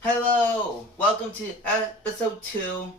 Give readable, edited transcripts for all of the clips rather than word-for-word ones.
Hello! Welcome to episode 2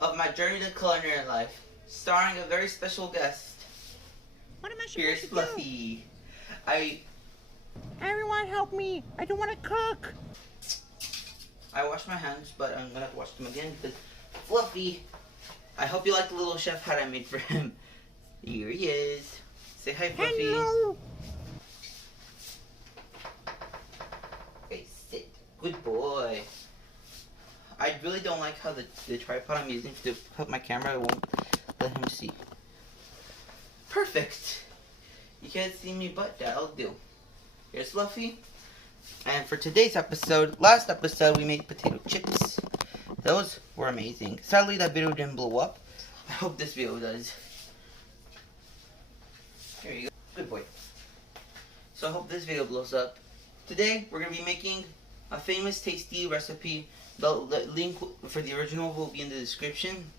of my journey to culinary life, starring a very special guest. What am I supposed Here's to do? Fluffy. Everyone help me. I don't want to cook. I washed my hands, but I'm gonna wash them again because Fluffy. I hope you like the little chef hat I made for him. Here he is. Say hi, Fluffy. Hello. Okay, sit. Good boy. I really don't like how the tripod I'm using to put my camera won't let him see. Perfect. You can't see me, but that'll do. Here's Fluffy. And for today's episode, last episode we made potato chips. Those were amazing. Sadly that video didn't blow up. I hope this video does. Here you go. Good boy. So I hope this video blows up. Today we're going to be making a famous tasty recipe. The link for the original will be in the description.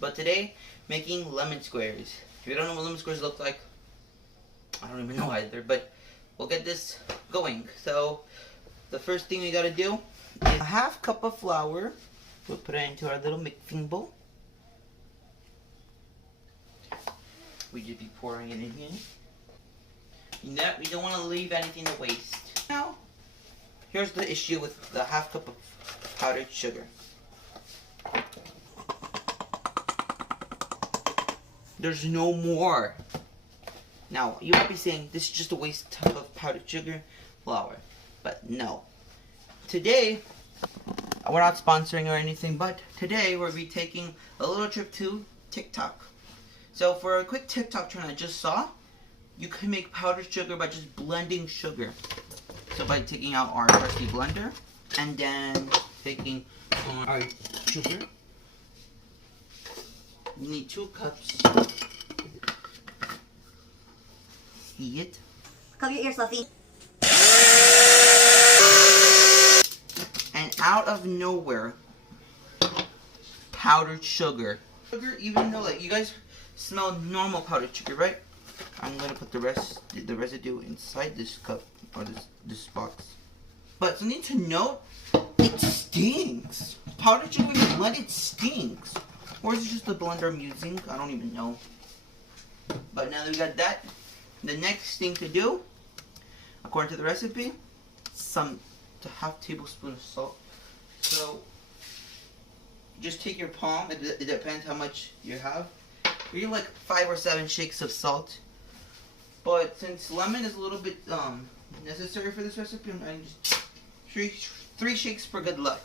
But today, making lemon squares. If you don't know what lemon squares look like, I don't even know either, but we'll get this going. So the first thing we gotta do is a half cup of flour. We'll put it into our little mixing bowl. We just be pouring it in here. We don't want to leave anything to waste. Now, here's the issue with the half cup of powdered sugar. There's no more. Now, you might be saying this is just a waste of powdered sugar, flour. But no. Today, we're not sponsoring or anything, but today we'll be taking a little trip to TikTok. So for a quick TikTok trend I just saw, you can make powdered sugar by just blending sugar. So by taking out our trusty blender, and then taking our sugar. You need 2 cups. See it? Cover your ears, Fluffy. And out of nowhere, powdered sugar. Sugar, even though like you guys smell normal powdered sugar, right? I'm gonna put the residue inside this cup or this box. But something to note, it stinks. Powdered sugar when you blend it stinks. Or is it just the blender I'm using? I don't even know. But now that we got that, the next thing to do, according to the recipe, a half tablespoon of salt. So just take your palm. It depends how much you have. Maybe like 5 or 7 shakes of salt. But since lemon is a little bit necessary for this recipe, I'm adding just 3 shakes for good luck.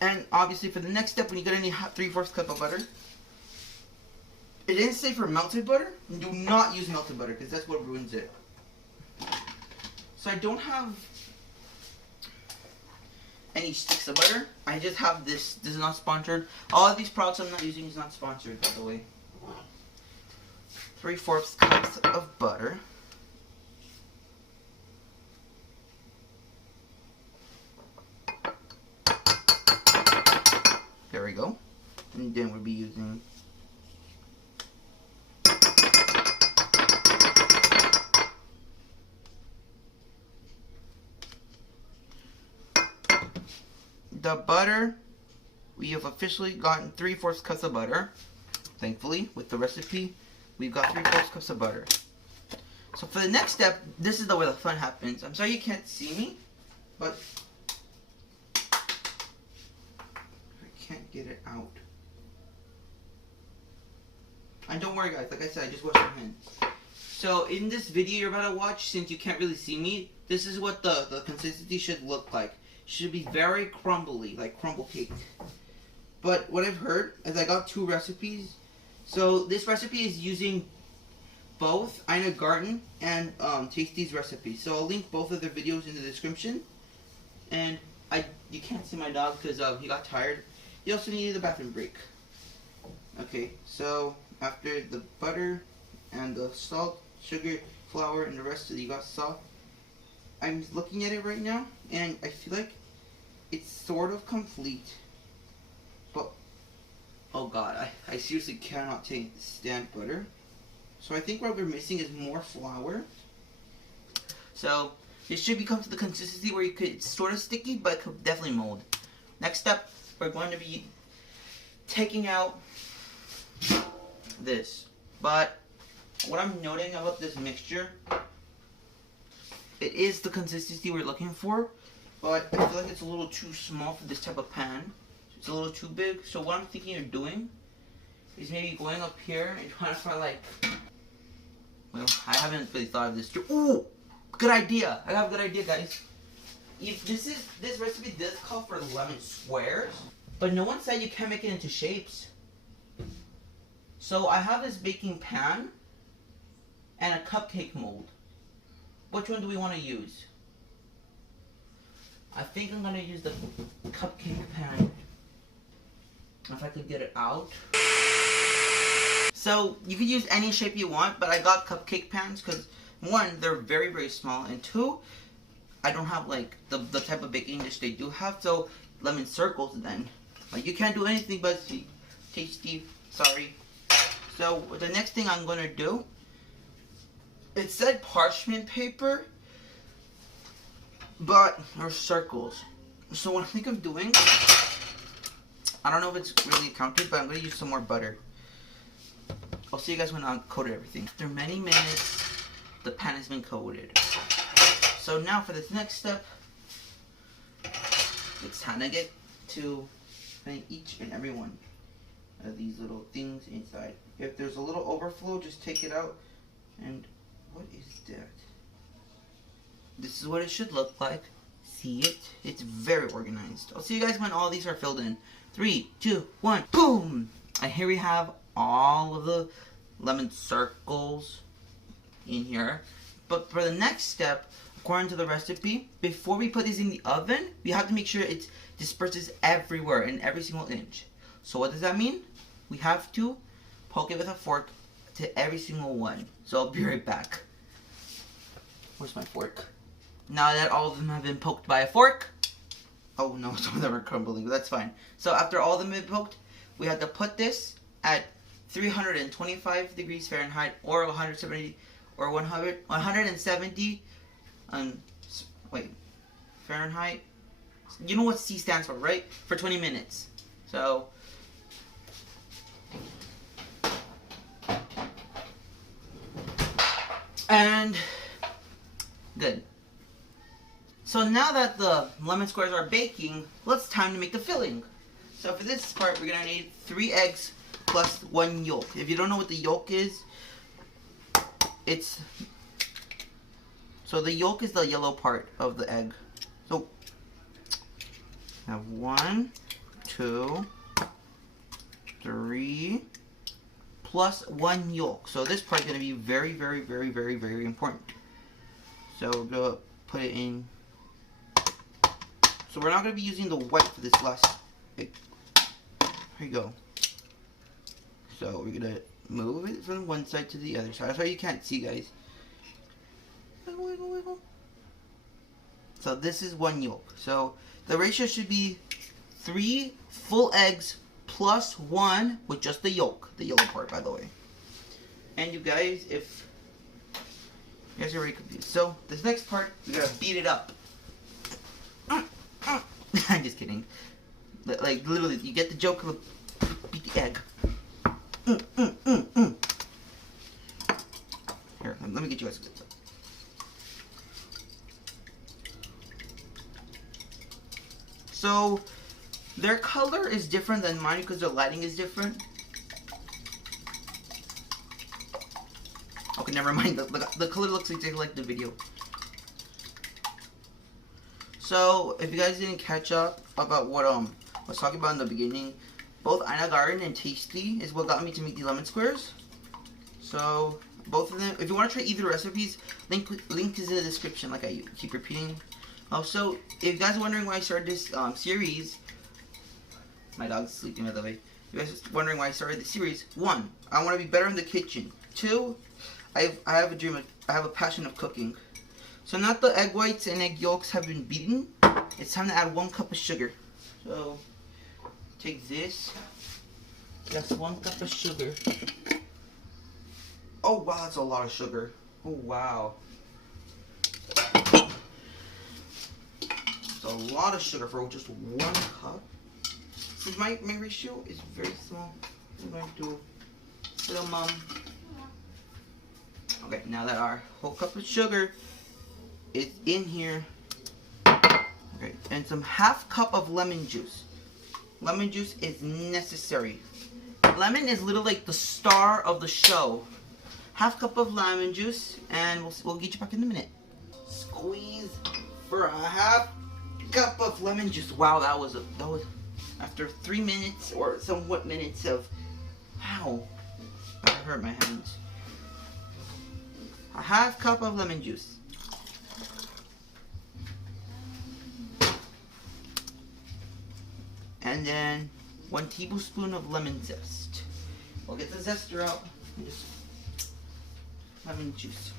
And obviously for the next step, when you get any 3/4 cup of butter, it didn't say for melted butter. Do not use melted butter because that's what ruins it. So I don't have any sticks of butter. I just have this. This is not sponsored. All of these products I'm not using is not sponsored, by the way. 3/4 cups of butter. There we go. And then we'll be using the butter. We have officially gotten 3/4 cups of butter. Thankfully, with the recipe, we've got 3/4 cups of butter. So for the next step, this is where the fun happens. I'm sorry you can't see me, but I can't get it out. And don't worry guys, like I said, I just washed my hands. So in this video you're about to watch, since you can't really see me, this is what the consistency should look like. It should be very crumbly, like crumble cake. But what I've heard is I got 2 recipes. So this recipe is using both Ina Garten and Tasty's recipes. So I'll link both of their videos in the description. And you can't see my dog because he got tired. He also needed a bathroom break. Okay, so after the butter and the salt, sugar, flour, and the rest of you got salt. I'm looking at it right now, and I feel like it's sort of complete. But oh god, I seriously cannot stand butter. So I think what we're missing is more flour. So It should become to the consistency where you could, it's sort of sticky, but it could definitely mold. Next up, we're going to be taking out this. But what I'm noting about this mixture, it is the consistency we're looking for, but I feel like it's a little too small for this type of pan. It's a little too big. So what I'm thinking of doing is maybe going up here and trying to find like, well, I haven't really thought of this. Ooh, good idea. I have a good idea, guys. If this recipe does call for lemon squares, but no one said you can't make it into shapes. So I have this baking pan and a cupcake mold. Which one do we want to use? I think I'm gonna use the cupcake pan. If I could get it out. So you could use any shape you want, but I got cupcake pans because one, they're very, very small, and two, I don't have like the type of baking dish they do have, so lemon circles then. Like you can't do anything but tasty, sorry. So the next thing I'm gonna do, it said parchment paper, but they're circles. So what I think of doing, I don't know if it's really counted, but I'm gonna use some more butter. I'll see you guys when I've coated everything. After many minutes, the pan has been coated. So now for this next step, it's time to get to each and every one of these little things inside. If there's a little overflow, just take it out. And what is that? This is what it should look like. See it? It's very organized. I'll see you guys when all these are filled in. 3, 2, 1, boom! And here we have all of the lemon circles in here. But for the next step, according to the recipe, before we put these in the oven, we have to make sure it disperses everywhere in every single inch. So what does that mean? We have to poke it with a fork to every single one. So I'll be right back. Where's my fork? Now that all of them have been poked by a fork. Oh no, some of them are crumbling, but that's fine. So after all of them have been poked, we have to put this at 325 degrees Fahrenheit or 170 or 170 wait, Fahrenheit. You know what C stands for, right? For 20 minutes. So and good. So now that the lemon squares are baking, it's time to make the filling. So for this part, we're gonna need 3 eggs plus 1 yolk. If you don't know what the yolk is, so the yolk is the yellow part of the egg. So I have 1, 2, 3 plus 1 yolk. So this part is gonna be very, very, very, very, very important. So we're gonna put it in. So we're not going to be using the white for this last egg. Here you go. So we're going to move it from one side to the other side. That's why you can't see, guys. Wiggle, wiggle, wiggle. So this is 1 yolk. So the ratio should be 3 full eggs plus 1 with just the yolk. The yellow part, by the way. And you guys, if you guys are already confused. So this next part, we're going to beat it up. I'm just kidding. Like, literally, you get the joke of beat the egg. Here, let me get you guys a good. So, their color is different than mine because their lighting is different. Okay, never mind. The color looks exactly like the video. So, if you guys didn't catch up about what I was talking about in the beginning, both Ina Garden and Tasty is what got me to make the lemon squares. So, both of them, if you want to try either recipes, link is in the description, like I keep repeating. Also, if you guys are wondering why I started this series, my dog's sleeping, by the way. If you guys are wondering why I started this series, 1, I want to be better in the kitchen. 2, I have a dream, I have a passion of cooking. So now that the egg whites and egg yolks have been beaten, it's time to add 1 cup of sugar. So, take this. That's 1 cup of sugar. Oh wow, that's a lot of sugar. Oh wow. It's a lot of sugar for just 1 cup. Since my ratio is very small, I'm going to do little mum. Okay, now that our whole cup of sugar is in here, okay, and some ½ cup of lemon juice. Lemon juice is necessary. Lemon is literally like the star of the show. ½ cup of lemon juice, and we'll get you back in a minute. Squeeze for a ½ cup of lemon juice. Wow, that was after 3 minutes or somewhat minutes of, ow, that hurt my hands. A ½ cup of lemon juice. And then 1 tablespoon of lemon zest. We'll get the zester out and just lemon juice.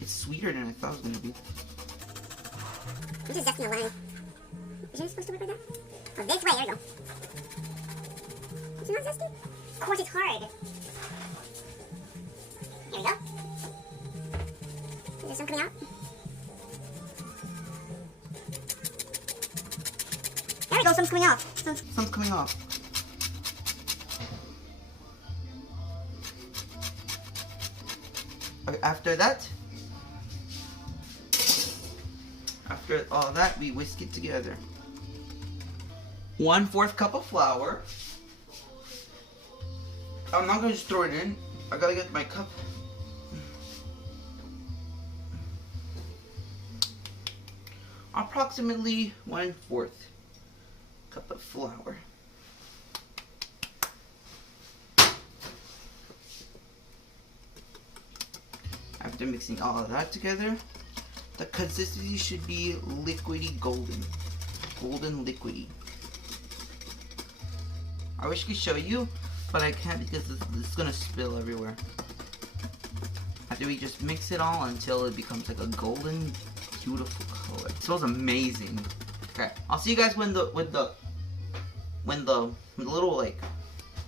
It's sweeter than I thought it was gonna be. I'm just zesting the lemon. Is it supposed to work like that? Oh, this way, there we go. Is it not zesty? Of course it's hard. Here we go. Is there some coming out? There we go, some's coming off. Some's coming off. Okay, after all that, we whisk it together. 1/4 cup of flour. I'm not gonna just throw it in. I gotta get my cup. Approximately 1/4 cup of flour. After mixing all of that together, the consistency should be liquidy golden. Golden liquidy. I wish I could show you, but I can't because it's gonna spill everywhere. After we just mix it all until it becomes like a golden, beautiful color. It smells amazing. Okay, I'll see you guys when the little, like,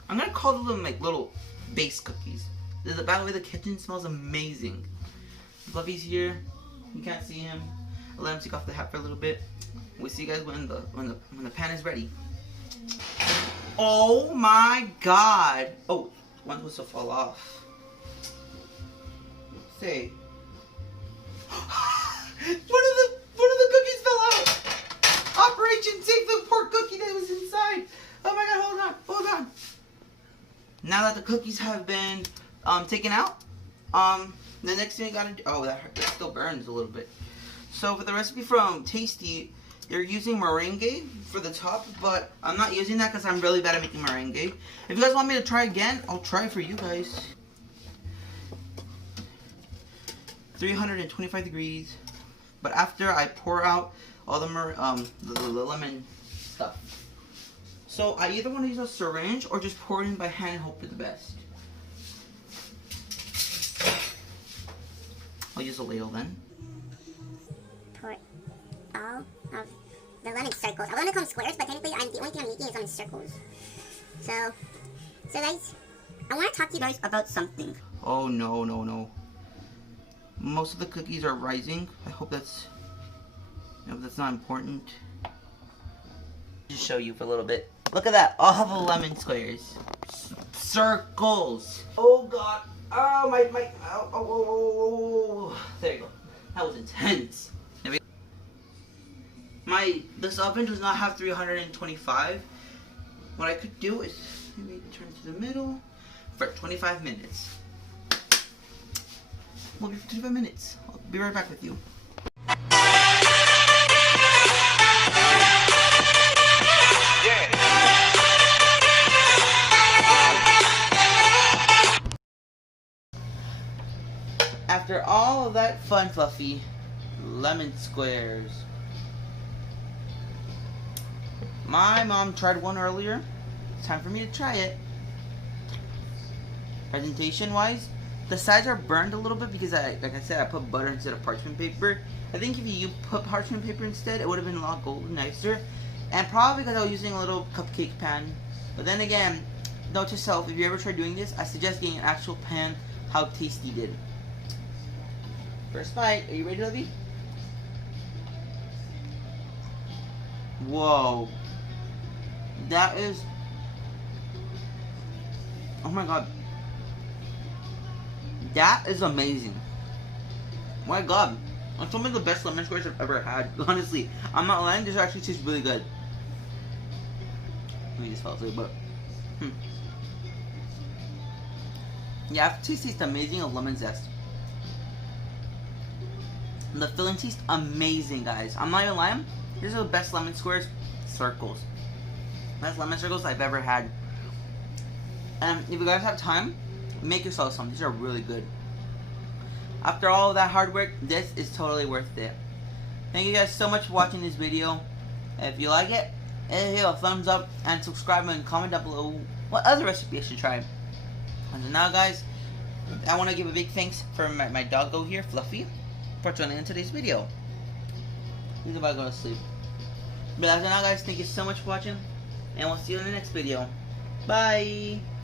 I'm gonna call them like little base cookies. By the way, the kitchen smells amazing. Fluffy's here. You can't see him. I'll let him take off the hat for a little bit. We'll see you guys when the pan is ready. Oh my god! Oh, one was to fall off. Say. One of the cookies fell out. Operation Save the Poor Cookie that was inside. Oh my god! Hold on. Now that the cookies have been taken out, the next thing I gotta do. Oh, that still burns a little bit. So for the recipe from Tasty, they're using meringue for the top, but I'm not using that because I'm really bad at making meringue. If you guys want me to try again, I'll try for you guys. 325 degrees. But after I pour out all the lemon stuff. So I either want to use a syringe or just pour it in by hand and hope for the best. I'll use a ladle then. Pour all of the lemon circles. I want to call them squares, but technically the only thing I'm making is on circles. So guys, I want to talk to you guys about something. Oh no. Most of the cookies are rising. I hope that's not important. Just show you for a little bit. Look at that, all the lemon squares. Circles. Oh god. Oh my oh. There you go. That was intense. There we go. This oven does not have 325. What I could do is maybe turn it to the middle for 25 minutes. We'll be for 25 minutes. I'll be right back with you. After all of that fun, fluffy lemon squares, my mom tried one earlier. It's time for me to try it. Presentation wise, the sides are burned a little bit because like I said, I put butter instead of parchment paper. I think if you put parchment paper instead, it would have been a lot nicer. And probably because I was using a little cupcake pan. But then again, note to self, if you ever try doing this, I suggest getting an actual pan, how Tasty did. First bite. Are you ready, Lovey? Whoa. That is... Oh my god. That is amazing. My god. That's some of the best lemon squares I've ever had. Honestly. I'm not lying, this actually tastes really good. Let me just fell asleep, but... Yeah, aftertaste tastes amazing of lemon zest. The filling tastes amazing, guys. I'm not even lying. These are the best lemon squares circles. Best lemon circles I've ever had. And if you guys have time, make yourself some. These are really good. After all of that hard work, this is totally worth it. Thank you guys so much for watching this video. If you like it, hit a thumbs up and subscribe and comment down below what other recipe I should try. And now, guys, I want to give a big thanks for my doggo here, Fluffy, for joining in today's video. He's about to go to sleep. But as of now, guys, thank you so much for watching, and we'll see you in the next video. Bye!